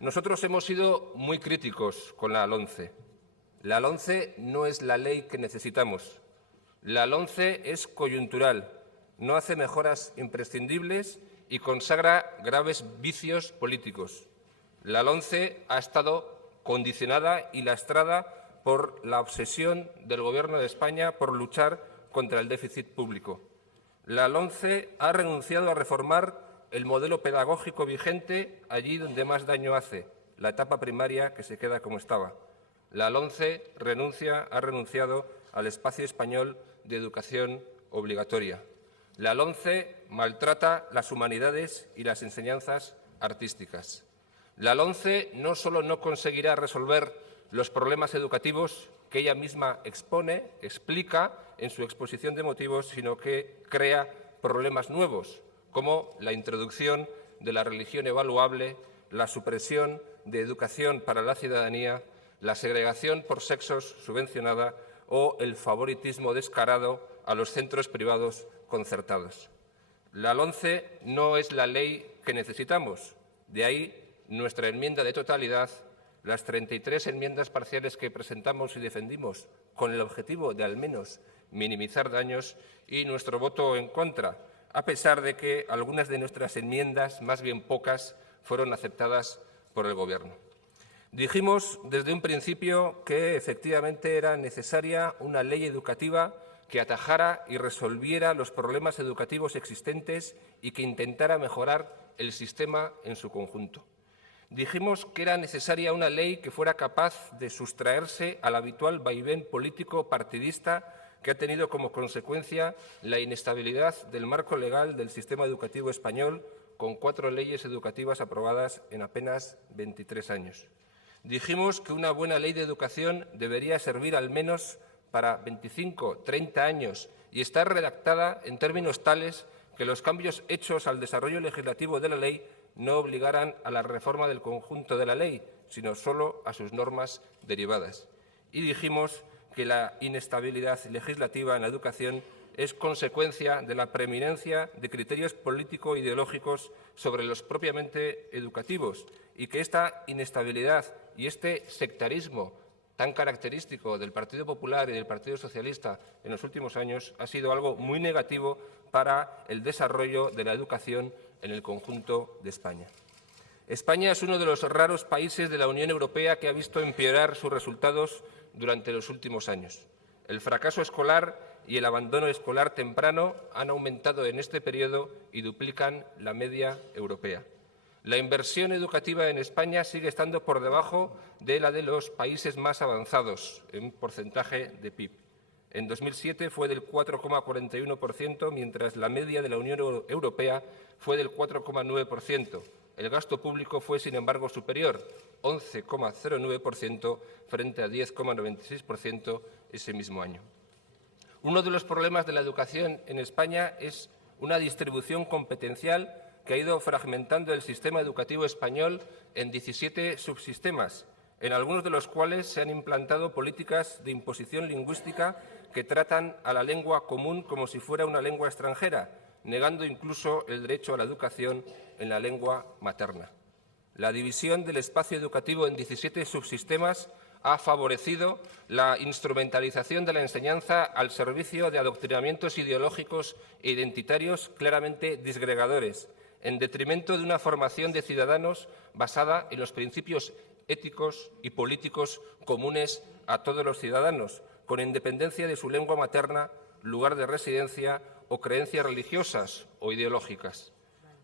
Nosotros hemos sido muy críticos con la LOMCE. La LOMCE no es la ley que necesitamos. La LOMCE es coyuntural, no hace mejoras imprescindibles y consagra graves vicios políticos. La LOMCE ha estado condicionada y lastrada por la obsesión del Gobierno de España por luchar contra el déficit público. La LOMCE ha renunciado a reformar el modelo pedagógico vigente allí donde más daño hace, la etapa primaria que se queda como estaba. La LOMCE ha renunciado al espacio español de educación obligatoria. La LOMCE maltrata las humanidades y las enseñanzas artísticas. La LOMCE no solo no conseguirá resolver los problemas educativos que ella misma explica en su exposición de motivos, sino que crea problemas nuevos, como la introducción de la religión evaluable, la supresión de educación para la ciudadanía, la segregación por sexos subvencionada o el favoritismo descarado a los centros privados concertados. La LOMCE no es la ley que necesitamos, de ahí nuestra enmienda de totalidad, las 33 enmiendas parciales que presentamos y defendimos con el objetivo de al menos minimizar daños y nuestro voto en contra, a pesar de que algunas de nuestras enmiendas, más bien pocas, fueron aceptadas por el Gobierno. Dijimos desde un principio que efectivamente era necesaria una ley educativa que atajara y resolviera los problemas educativos existentes y que intentara mejorar el sistema en su conjunto. Dijimos que era necesaria una ley que fuera capaz de sustraerse al habitual vaivén político partidista que ha tenido como consecuencia la inestabilidad del marco legal del sistema educativo español, con 4 leyes educativas aprobadas en apenas 23 años. Dijimos que una buena ley de educación debería servir al menos para 25, 30 años y estar redactada en términos tales que los cambios hechos al desarrollo legislativo de la ley no obligaran a la reforma del conjunto de la ley, sino solo a sus normas derivadas. Y dijimos que la inestabilidad legislativa en la educación es consecuencia de la preeminencia de criterios político-ideológicos sobre los propiamente educativos y que esta inestabilidad y este sectarismo tan característico del Partido Popular y del Partido Socialista en los últimos años ha sido algo muy negativo para el desarrollo de la educación en el conjunto de España. España es uno de los raros países de la Unión Europea que ha visto empeorar sus resultados durante los últimos años. El fracaso escolar y el abandono escolar temprano han aumentado en este periodo y duplican la media europea. La inversión educativa en España sigue estando por debajo de la de los países más avanzados en porcentaje de PIB. En 2007 fue del 4,41%, mientras la media de la Unión Europea fue del 4,9%. El gasto público fue, sin embargo, superior, 11,09% frente a 10,96% ese mismo año. Uno de los problemas de la educación en España es una distribución competencial que ha ido fragmentando el sistema educativo español en 17 subsistemas, en algunos de los cuales se han implantado políticas de imposición lingüística que tratan a la lengua común como si fuera una lengua extranjera, negando incluso el derecho a la educación en la lengua materna. La división del espacio educativo en 17 subsistemas ha favorecido la instrumentalización de la enseñanza al servicio de adoctrinamientos ideológicos e identitarios claramente disgregadores, en detrimento de una formación de ciudadanos basada en los principios éticos y políticos comunes a todos los ciudadanos, con independencia de su lengua materna, lugar de residencia o creencias religiosas o ideológicas.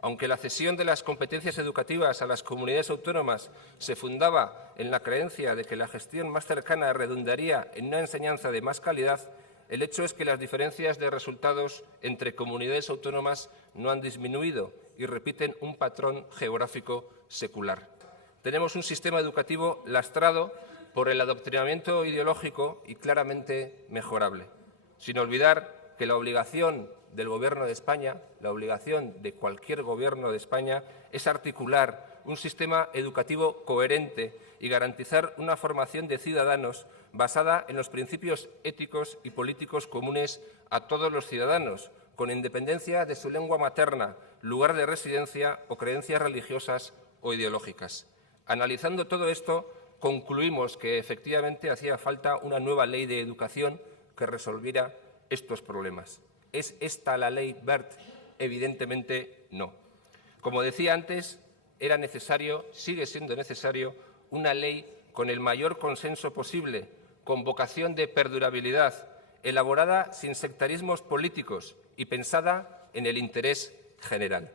Aunque la cesión de las competencias educativas a las comunidades autónomas se fundaba en la creencia de que la gestión más cercana redundaría en una enseñanza de más calidad, el hecho es que las diferencias de resultados entre comunidades autónomas no han disminuido y repiten un patrón geográfico secular. Tenemos un sistema educativo lastrado por el adoctrinamiento ideológico y claramente mejorable, sin olvidar que la obligación del Gobierno de España, la obligación de cualquier Gobierno de España, es articular un sistema educativo coherente y garantizar una formación de ciudadanos basada en los principios éticos y políticos comunes a todos los ciudadanos, con independencia de su lengua materna, lugar de residencia o creencias religiosas o ideológicas. Analizando todo esto, concluimos que efectivamente hacía falta una nueva ley de educación que resolviera estos problemas. ¿Es esta la ley Wert? Evidentemente no. Como decía antes, era necesario, sigue siendo necesario, una ley con el mayor consenso posible, con vocación de perdurabilidad, elaborada sin sectarismos políticos y pensada en el interés general.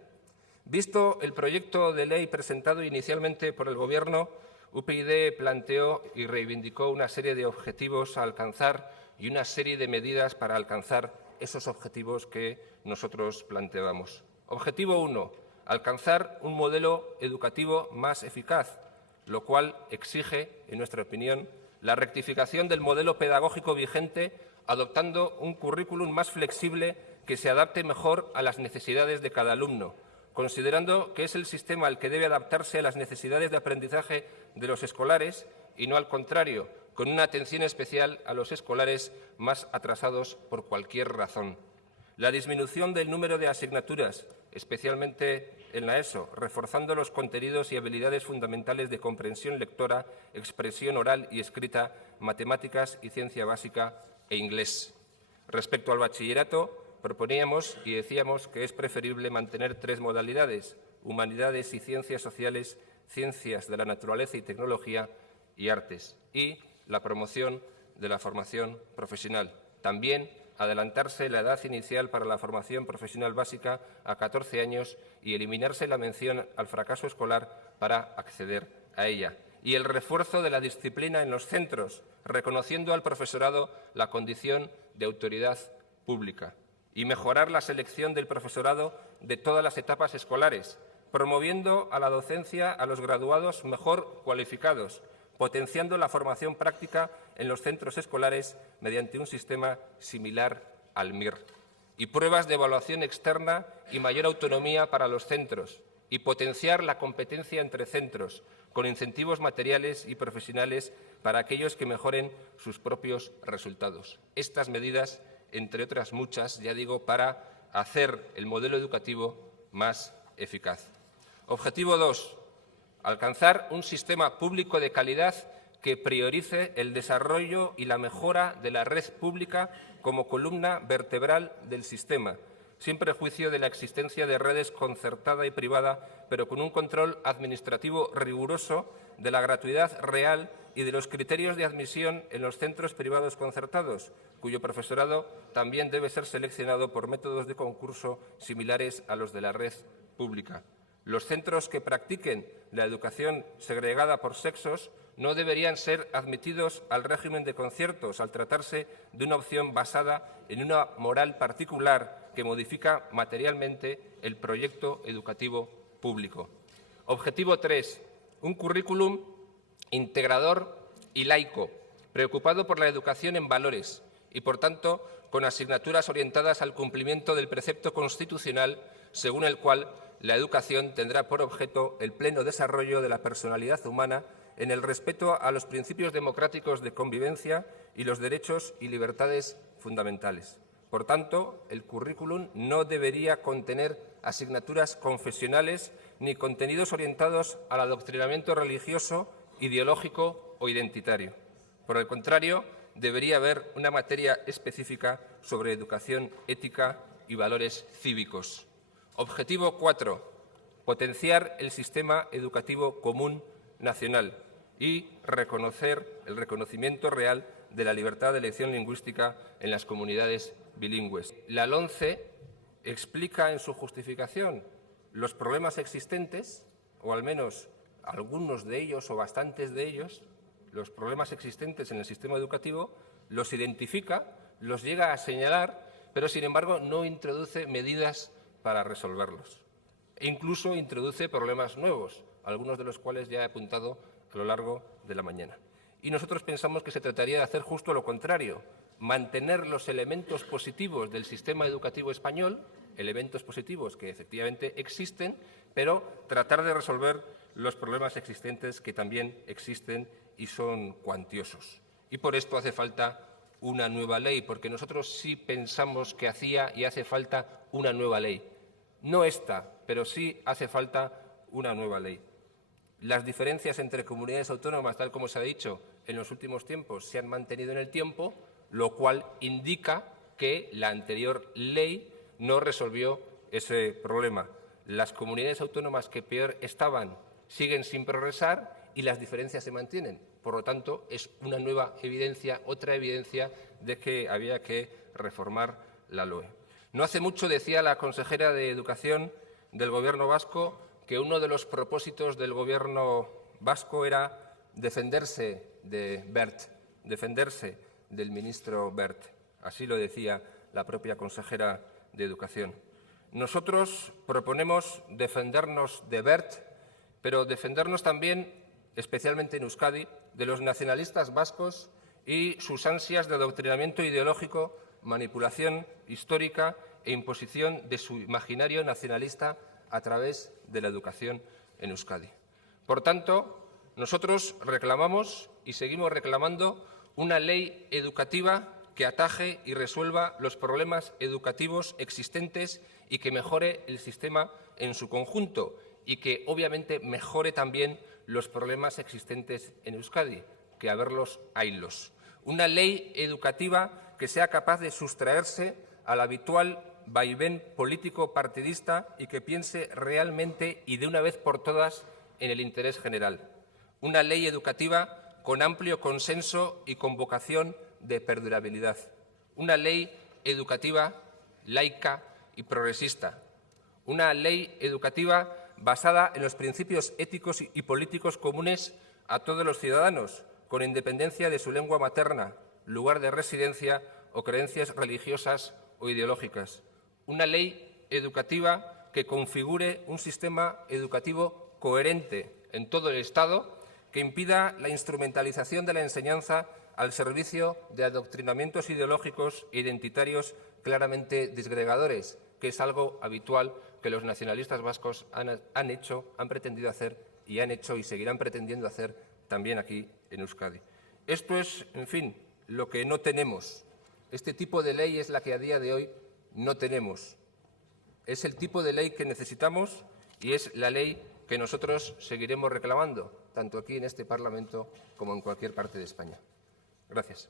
Visto el proyecto de ley presentado inicialmente por el Gobierno, UPyD planteó y reivindicó una serie de objetivos a alcanzar y una serie de medidas para alcanzar esos objetivos que nosotros planteábamos. Objetivo 1. Alcanzar un modelo educativo más eficaz, lo cual exige, en nuestra opinión, la rectificación del modelo pedagógico vigente, adoptando un currículum más flexible que se adapte mejor a las necesidades de cada alumno, considerando que es el sistema el que debe adaptarse a las necesidades de aprendizaje de los escolares y no al contrario, con una atención especial a los escolares más atrasados por cualquier razón. La disminución del número de asignaturas, especialmente en la ESO, reforzando los contenidos y habilidades fundamentales de comprensión lectora, expresión oral y escrita, matemáticas y ciencia básica e inglés. Respecto al bachillerato, proponíamos y decíamos que es preferible mantener 3 modalidades: humanidades y ciencias sociales, ciencias de la naturaleza y tecnología y artes, y la promoción de la formación profesional. También adelantarse la edad inicial para la formación profesional básica a 14 años y eliminarse la mención al fracaso escolar para acceder a ella. Y el refuerzo de la disciplina en los centros, reconociendo al profesorado la condición de autoridad pública. Y mejorar la selección del profesorado de todas las etapas escolares, promoviendo a la docencia a los graduados mejor cualificados, potenciando la formación práctica en los centros escolares mediante un sistema similar al MIR, y pruebas de evaluación externa y mayor autonomía para los centros, y potenciar la competencia entre centros, con incentivos materiales y profesionales para aquellos que mejoren sus propios resultados. Estas medidas, entre otras muchas, ya digo, para hacer el modelo educativo más eficaz. Objetivo 2. Alcanzar un sistema público de calidad que priorice el desarrollo y la mejora de la red pública como columna vertebral del sistema, sin prejuicio de la existencia de redes concertada y privada, pero con un control administrativo riguroso de la gratuidad real y de los criterios de admisión en los centros privados concertados, cuyo profesorado también debe ser seleccionado por métodos de concurso similares a los de la red pública. Los centros que practiquen la educación segregada por sexos no deberían ser admitidos al régimen de conciertos, al tratarse de una opción basada en una moral particular que modifica materialmente el proyecto educativo público. Objetivo 3. Un currículum integrador y laico, preocupado por la educación en valores y, por tanto, con asignaturas orientadas al cumplimiento del precepto constitucional según el cual la educación tendrá por objeto el pleno desarrollo de la personalidad humana en el respeto a los principios democráticos de convivencia y los derechos y libertades fundamentales. Por tanto, el currículum no debería contener asignaturas confesionales ni contenidos orientados al adoctrinamiento religioso, ideológico o identitario. Por el contrario, debería haber una materia específica sobre educación ética y valores cívicos. Objetivo 4. Potenciar el sistema educativo común nacional y reconocer el reconocimiento real de la libertad de elección lingüística en las comunidades bilingües. La LOMCE explica en su justificación los problemas existentes, o al menos algunos de ellos o bastantes de ellos, los problemas existentes en el sistema educativo, los identifica, los llega a señalar, pero sin embargo no introduce medidas para resolverlos. E incluso introduce problemas nuevos, algunos de los cuales ya he apuntado a lo largo de la mañana. Y nosotros pensamos que se trataría de hacer justo lo contrario, mantener los elementos positivos del sistema educativo español, elementos positivos que efectivamente existen, pero tratar de resolver los problemas existentes que también existen y son cuantiosos. Y por esto hace falta una nueva ley, porque nosotros sí pensamos que hacía y hace falta una nueva ley. No esta, pero sí hace falta una nueva ley. Las diferencias entre comunidades autónomas, tal como se ha dicho en los últimos tiempos, se han mantenido en el tiempo, lo cual indica que la anterior ley no resolvió ese problema. Las comunidades autónomas que peor estaban siguen sin progresar y las diferencias se mantienen. Por lo tanto, es una nueva evidencia, otra evidencia de que había que reformar la LOE. No hace mucho decía la consejera de Educación del Gobierno vasco que uno de los propósitos del Gobierno vasco era defenderse de Wert, defenderse del ministro Wert. Así lo decía la propia consejera de Educación. Nosotros proponemos defendernos de Wert, pero defendernos también, especialmente en Euskadi, de los nacionalistas vascos y sus ansias de adoctrinamiento ideológico, manipulación histórica e imposición de su imaginario nacionalista a través de la educación en Euskadi. Por tanto, nosotros reclamamos y seguimos reclamando una ley educativa que ataje y resuelva los problemas educativos existentes y que mejore el sistema en su conjunto y que, obviamente, mejore también los problemas existentes en Euskadi, que a verlos, haylos. Una ley educativa que sea capaz de sustraerse al habitual vaivén político partidista y que piense realmente y de una vez por todas en el interés general. Una ley educativa con amplio consenso y con vocación de perdurabilidad. Una ley educativa laica y progresista. Una ley educativa basada en los principios éticos y políticos comunes a todos los ciudadanos, con independencia de su lengua materna, lugar de residencia o creencias religiosas o ideológicas. Una ley educativa que configure un sistema educativo coherente en todo el Estado, que impida la instrumentalización de la enseñanza al servicio de adoctrinamientos ideológicos e identitarios claramente disgregadores, que es algo habitual que los nacionalistas vascos han hecho, han pretendido hacer y han hecho y seguirán pretendiendo hacer también aquí en Euskadi. Esto es, en fin, lo que no tenemos. Este tipo de ley es la que a día de hoy no tenemos. Es el tipo de ley que necesitamos y es la ley que nosotros seguiremos reclamando, tanto aquí en este Parlamento como en cualquier parte de España. Gracias.